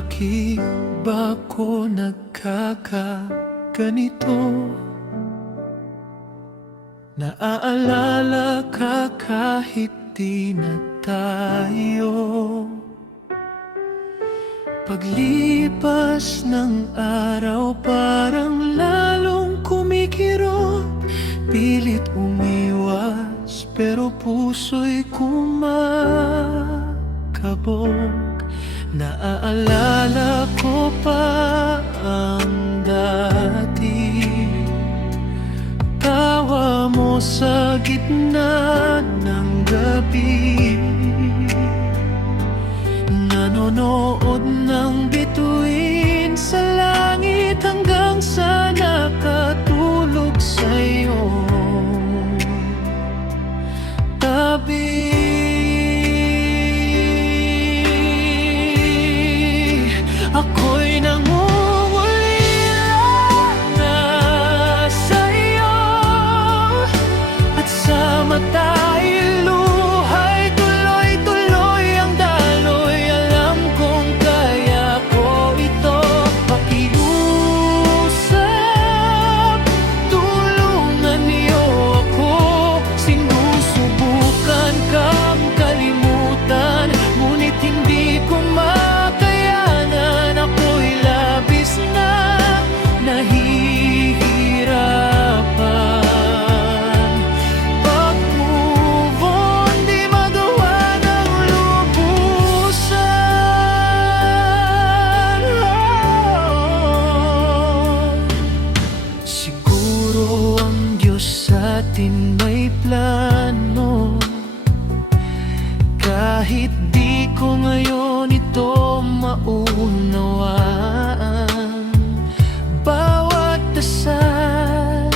Bakit ba ko nagkakaganito? Naaalala ka kahit di na tayo. Paglipas ng araw parang lalong kumikirot. Pilit umiwas pero puso'y kumakabog. Naaalala ko pa ang dati, tawa mo sa gitna ng gabi, nanonood ng bituin sa langit hanggang sa nakatulog sa'yo tabi. Ako'y nangungulila na sa'yo, at sa mata'y luhay tuloy-tuloy ang daloy. Alam kong kaya ko ito pakiusap, tulungan niyo ako. Sinusubukan kang kalimutan, ngunit hindi ko may plano. Kahit di ko ngayon ito maunawaan, bawat dasal,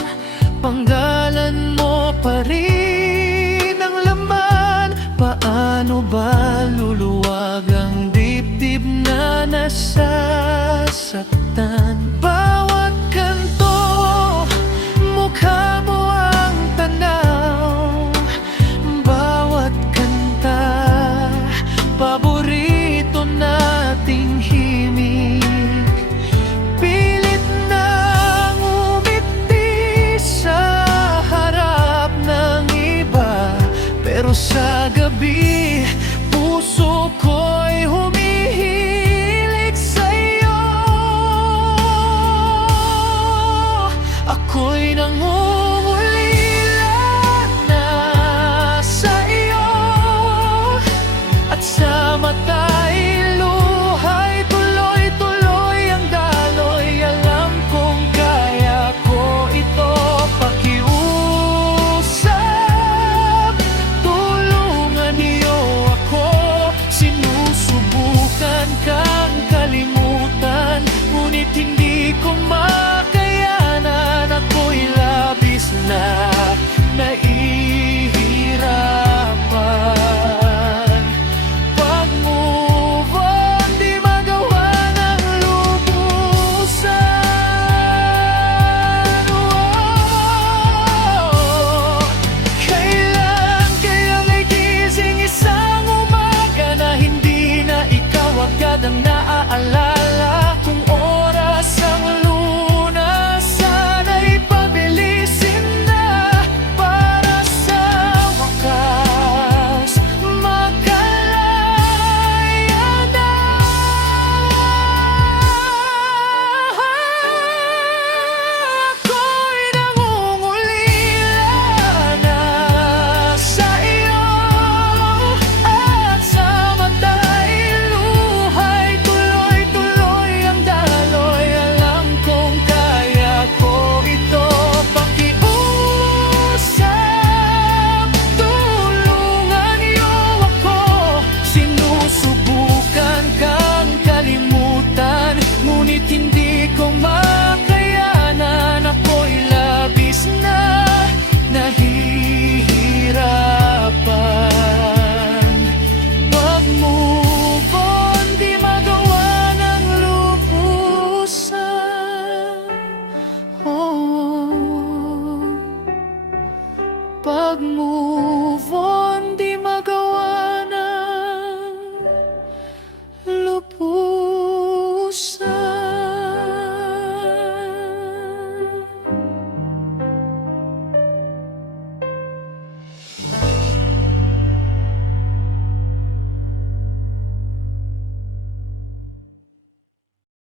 panggalan mo pa rin ang laman. Paano ba luluwag ang dibdib na nasasaktan? Bawat kanto, mukha mo paborito nating himig. Pilit nang umiti sa harap ng iba, pero sa gabi puso ko'y humihilig sa'yo. Ako'y nangungulila na sa'yo, at sa mata'y luhay tuloy-tuloy ang daloy. Alam kong kaya ko ito pakiusap, tulungan niyo ako. Sinusubukan kang kalimutan, ngunit hindi ko makayanan. Ako'y labis na nahihirapan. Pag-move on, di magawa ng lubusan. Kailan ay gising isang umaga na hindi na ikaw agad ang naaalala. Kung oras ang lunas, sana'y pabilisin na para sa wakas makalaya na. Ako'y nangungulila na sa iyo, at sa mata'y luhay tuloy-tuloy ang daloy. Alam kong kaya ko ito pakiusap, tulungan niyo ako. Sinusubukan kang kalimutan, ngunit hindi ko makayanan. Ako'y labis na nahihirapan. Pag-move on, di magawa ng lubusan. Pag-move on, di magawa ng lubusan. sa